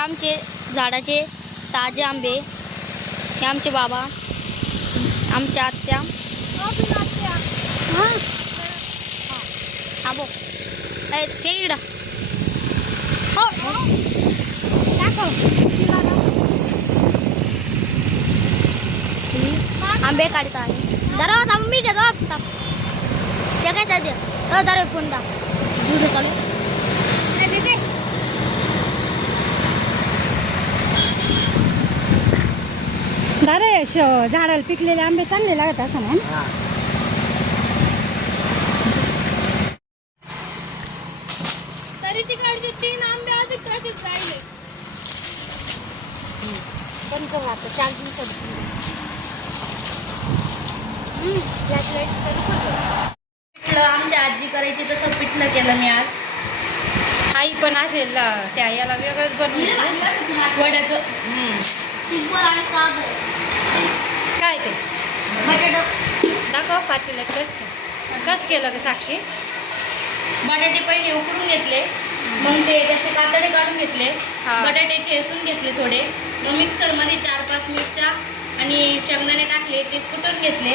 आमचे झाडाचे ताजे आंबे, हे आमचे बाबा, आमच्या आत्या. हा बो फेड हो आंबे काढता आहे जरा आंबे घेतो ते काय चालते जरा फोन दा दूध चालू दादा झाडाला पिकलेले आंबे चांगले लागत असं ना. तरी तिकडचे 3 आंबे अजून तसेच राहिले. पण कर आता चार्जिंग कर. आमच्या आजी करायची तसं पिठलं केलं मी आज. आई पण असेल त्या याला वेगळंच बनवलं वड्याचं सिंपल आणि साधं. काय ते बटाटा दाखव पातेलं कसं केलं ग साक्षी. बटाटे पहिले उकडून घेतले, मग ते त्याचे कातडे काढून घेतले, हा. बटाटे ठेचून घेतले थोडे, मग मिक्सरमध्ये 4-5 मिरच्या आणि शेंगदाणे टाकले, ते कुटून घेतले,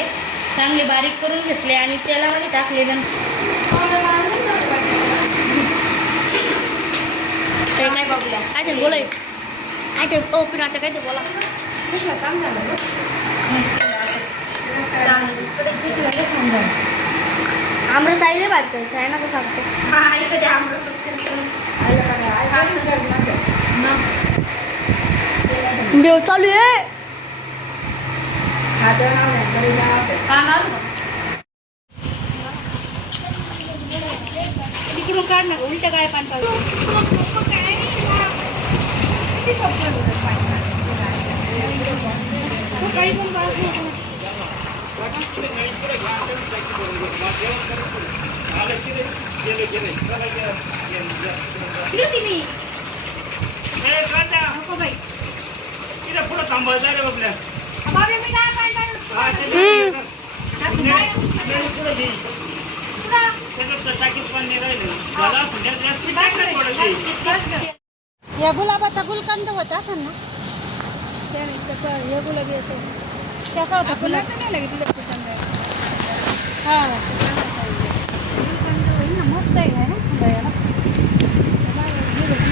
चांगले बारीक करून घेतले आणि तेलामध्ये टाकले. काय बघला काय ते बोलाय काय ते ओपन आता काय ते बोला आमरस आईले बात करायचं आहे ना का सांगतो आई कधी आमरस व्हिडिओ चालू आहे. तिकडून काढ ना उलट काय पाणी सकाळी पण पुढं थांबायचं रे बघल्या या गुलाबाचा गुलकंद होता असं ना. हे गुलाबी त्याचा होता गुलाब हा मस्त आहे ना फुलं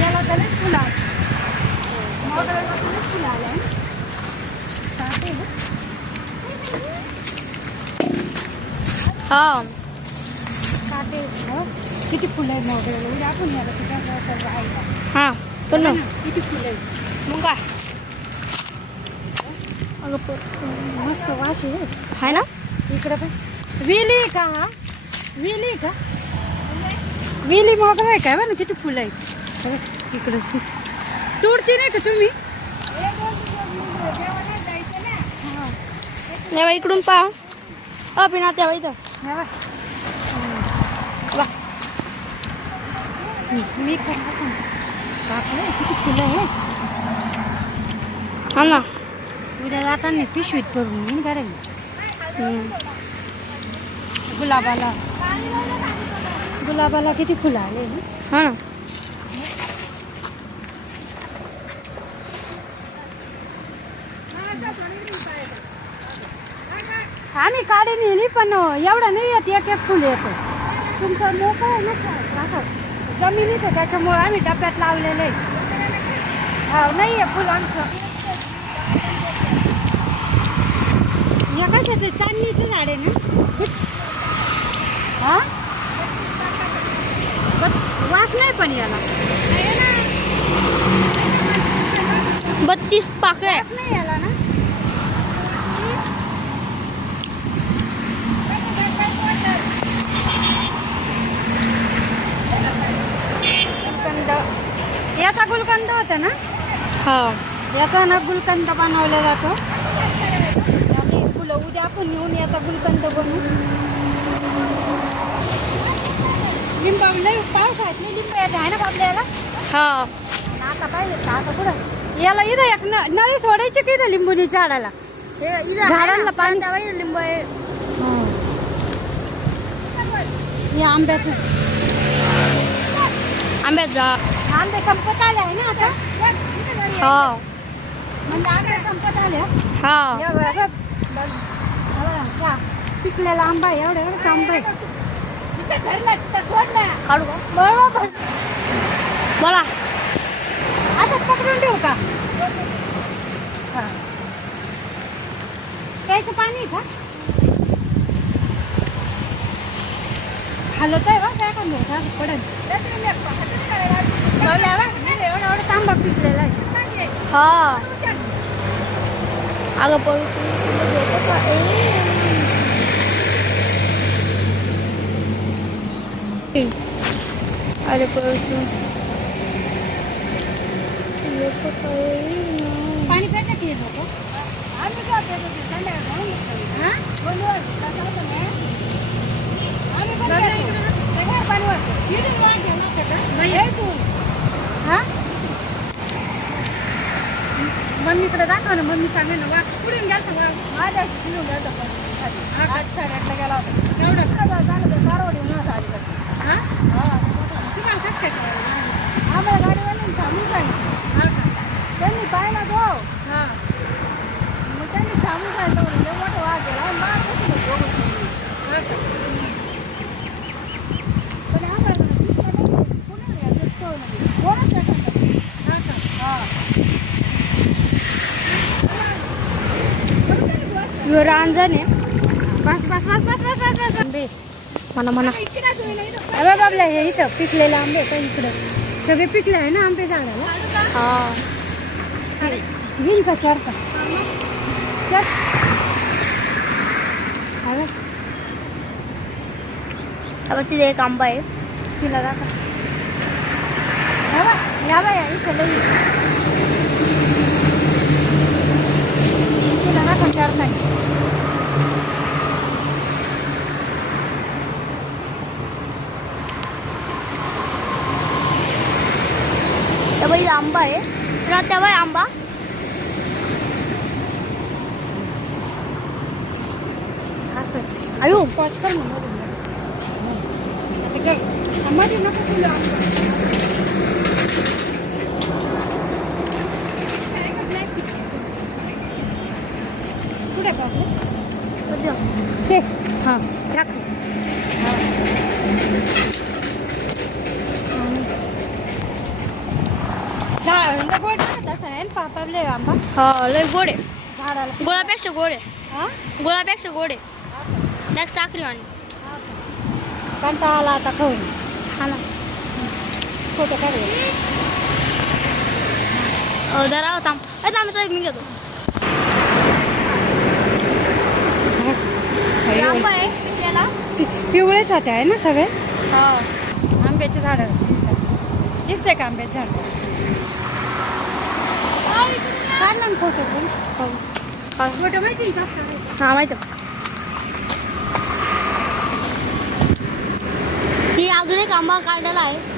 याला त्यालाच फुलं फुलं आलं हा किती फुलं आहे मोगऱ्याला आपण याला हा पण किती फुलं आहे मग काय मस्त वास आहे ना इकडं पण वेली का हा वेली का वेली मोगरा आहे काय बरं किती फुलं आहेत इकडं तोडते नाही का तुम्ही नाही इकडून पहा पिना त्या इथं मी बापरे किती फुलं आहे. हा ना उद्या जाताना पिशवीत भरून येईन घराला. गुलाबाला किती फुलं आले हा ना आम्ही काढे नेली पण एवढं नाही येत एक फुल येतं. तुमचं मोकळं आहे ना असं जमिनीत आहे त्याच्यामुळे आम्ही डब्यात लावलेलं आहे. हा नाही आहे फुल आमचं या कशाचं चांदणीचं झाड आहे ना. हा वास नाही पण याला 32 पाकळ्या वास नाही याला ना. गुलकंद याचा गुलकंद होता ना. हा याचा ना गुलकंद बनवला जातो. आणि फुलं उद्या आपण येऊन याचा गुलकंद बनवू. लिंबा लई पावसाळ्यात नाही लिंब येत आहे ना आपल्याला. हा आता पाहिजे का आता कुठं याला इथं एक नळी सोडायची की इथं लिंबूनी झाडाला झाडांना पाणी लिंब आहे. या आंब्याचं आंब्याचा आंबे संपत आले आहे ना आता. हा म्हणजे आंबे संपत आले हं. हा या बघ, बघ. बघ. हा, पिकलेला आंबा आहे, एवढं एवढंच आंबा आहे. काढू का बरोबर. बोला आता पकडून ठेवू का? हा. प्यायचं पाणी आहे का? हलवतोय बा काय काम पडेल एवढा एवढा तांबा पिकलेला आहे. हा अगं पळू अरे पळू पाणी प्यायचं की लोक मम्मीकडे दाखव ना. मम्मी सांगे ना वा कुठून गेलता वा माझ्याशी फिरून गेलता पण 8:30 गेला होता एवढं हा तुम्हाला कसं काय कळलं? आम्हाला गाडीवाल्याने थांबून सांगितलं. हा का? त्यांनी पाहिला तो हां मग त्यांनी थांबून सांगितलं लय मोठा वाघ गेला मार कसं हा का? पण आम्हाला दिसला नाही कोणाला यायचंच कळलं नाही. कोणच नाही टाकलं. हा का? हां रांजण आहे बस बस बस बस बस बस बस आंबे म्हणा म्हणा अरे बाबला हे इथं पिकलेले आंबे का इकडं सगळे पिकले आहे ना आंबे झाडाला. हा घेईन का चार का चल अरे आता तिथे एक आंबा आहे तिला दाखव या बाया इथं लई तिला दाखव चार नाही. त्या बाई आंबा आहे त्या बाई आंबा अयो पाच कर ना मध्ये नको तुला कुठे पाहतो ते हां टाक झाड गोड तसं आहे पापावले आंबा हा लय गोड आहे झाडाला गोळापेक्षा गोड आहे हां गोळापेक्षा गोड आहे त्यात साखरी आणि कंटाळा आला आता खाऊन हा ना फोटो काढ जरा थांब थांब मी घेतो आंबा आहे पिकलेला पिवळेच होते आहे ना सगळे हा आंब्याचे झाडं दिसते का आंब्याचे झाड काढ ना फोटो पण फोटो माहिती का हा माहिती ही अजून एक आंबा काढलेला आहे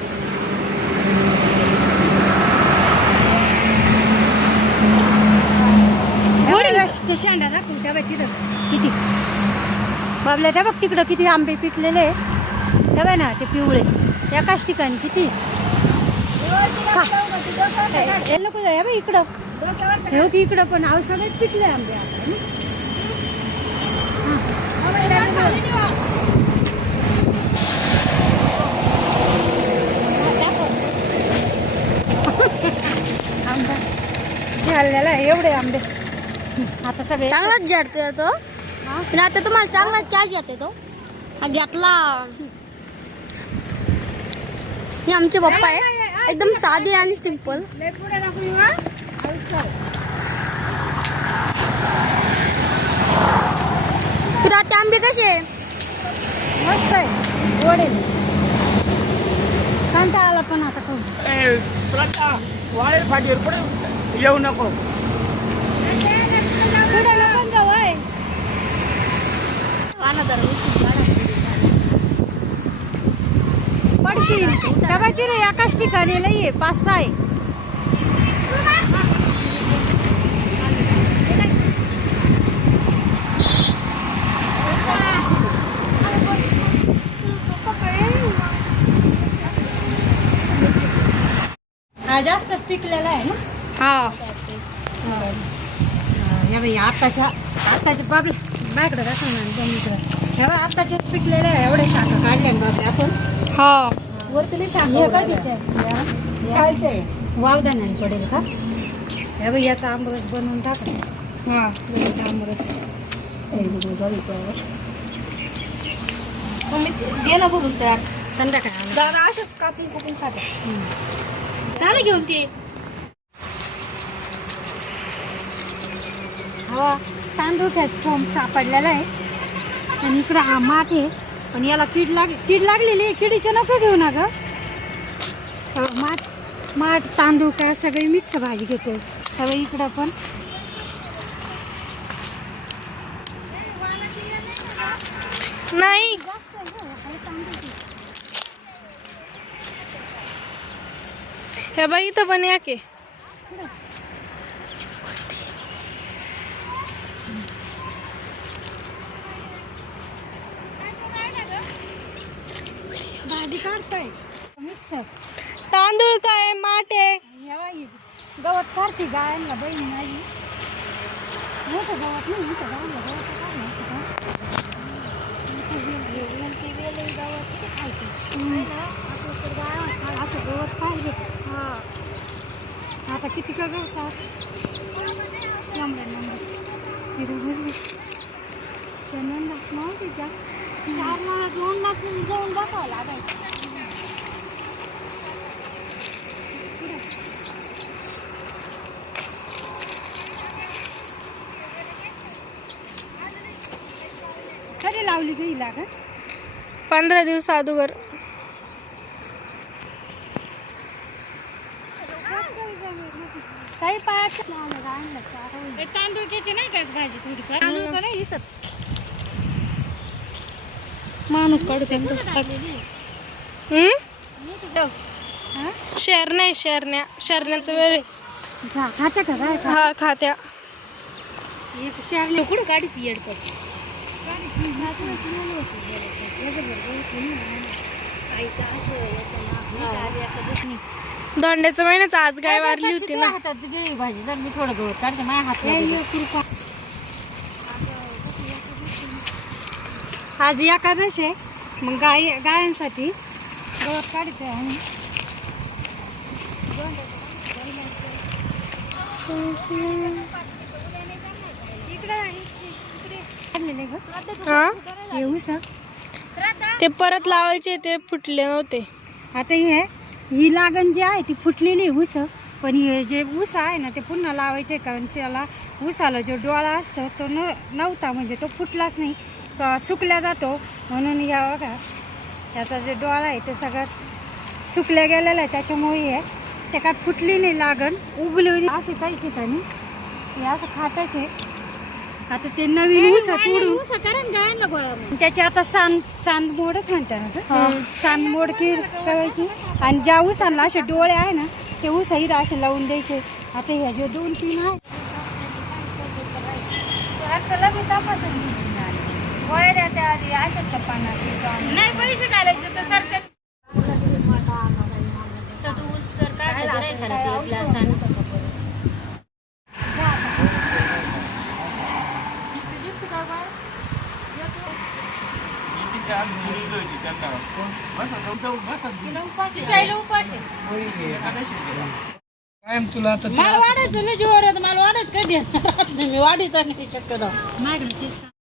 ते शेंडा दाखवून त्या तिथं किती बाबल्या त्या बघ तिकडं किती आंबे पिकलेले त्या बाय ना ते पिवळे एकाच ठिकाणी किती नको जाय बाई इकडं हे होती इकडं पण सगळेच पिकले आंबे आता आंबा झालेला आहे एवढे आंबे आता सगळे चांगलाच झडते तो पण आता तुम्हाला चांगलाच काय घेते तो हा घेतला हे आमचे पप्पा आहे एकदम साधे आणि सिंपल तुला ते आंबे कसे मस्त आहे गोडे कंटाळाला पण आता खाऊन वाळेल फाटीवर पुढे येऊ नको पुढे नको जाऊ आहे पडशील त्या बाई तिथे एकाच ठिकाणी लई आहे 5-6 आहे हा जास्तच पिकलेला आहे ना हा या बाई आताच्या बाबले माझ्याकडे कसं ना जमिनीकडे ह्या आताच्या पिकलेल्या एवढ्या शाखा काढल्या ना बाबले आपण हा वरती हे काय त्याच्या वावदानाने पडेल का ह्या बाई याचा आंबरस बनवून टाका हा याचा आंबरस मम्मी दे ना भरून तयार संध्याकाळी दादा अशाच कापून कुपून खाते झालं घेऊन ते हवा तांदूळ फॉर्म सापडलेला आहे आणि इकडं हा माठ आहे पण याला कीड लागलेली आहे. किडीचं नको घेऊ ना ग माठ तांदूळ काय सगळी मिक्स भाजी घेतो हवं इकडं पण नाही हे बाई इथं पण या की भाजी काढतोय मिक्सर तांदूळ काय माठ आहे गवत काढते गायांना बहिणी माझी मोठं गवत नाही मोठं गावाला गवत असं गवत पाहिजे आता किती का गवतात तिच्या 4 मला 2 लाख जाऊन बसावं लागायचं कधी लावली का हिला का 15 दिवस अगोदर काही पायाचं तांदूळ घ्यायचे नाही का भाजी तुझी तांदूळ का नाही दिसत माणूस काढते शेरण्याचं वेळ खात्या का काय हा खात्या एक शेर कुठं काढी ती येडपट दोंड्याच्या महिन्याच आज गाय वारली होती ना हातात घे भाजी जर मी थोडं गवत काढते माझ्या हात आज एकादश आहे मग गायांसाठी गवत काढते आणि हा येऊ सर ते परत लावायचे ते फुटले नव्हते आता ही लागण जी आहे ती फुटलेली ऊस पण हे जे ऊस आहे ना ते पुन्हा लावायचे कारण त्याला ऊसाला जो डोळा असतो तो नव्हता म्हणजे तो फुटलाच नाही तो सुकल्या जातो म्हणून या बघा त्याचा जे डोळा आहे ते सगळं सुकल्या गेलेला आहे त्याच्यामुळे ते काय फुटली नाही लागण उगली असे काही ठिकाणी हे असं खाताचे आता ते नवीन ऊस तोडून त्याची आता सांदमोडच म्हणतात ना सांदमोड करायची आणि ज्या ऊसांना असे डोळे आहे ना ते ऊस इथं असे लावून द्यायचे आता ह्या जे 2-3 आहे तपासून घ्यायची त्या आधी अशक्त पानाची नाही पैसे घालायचे तर सरकार ऊस तर काय तुला आता मला वाढायचं नाही जोरात मला वाढायचं कधी मी वाढीचा नाही शक्यतो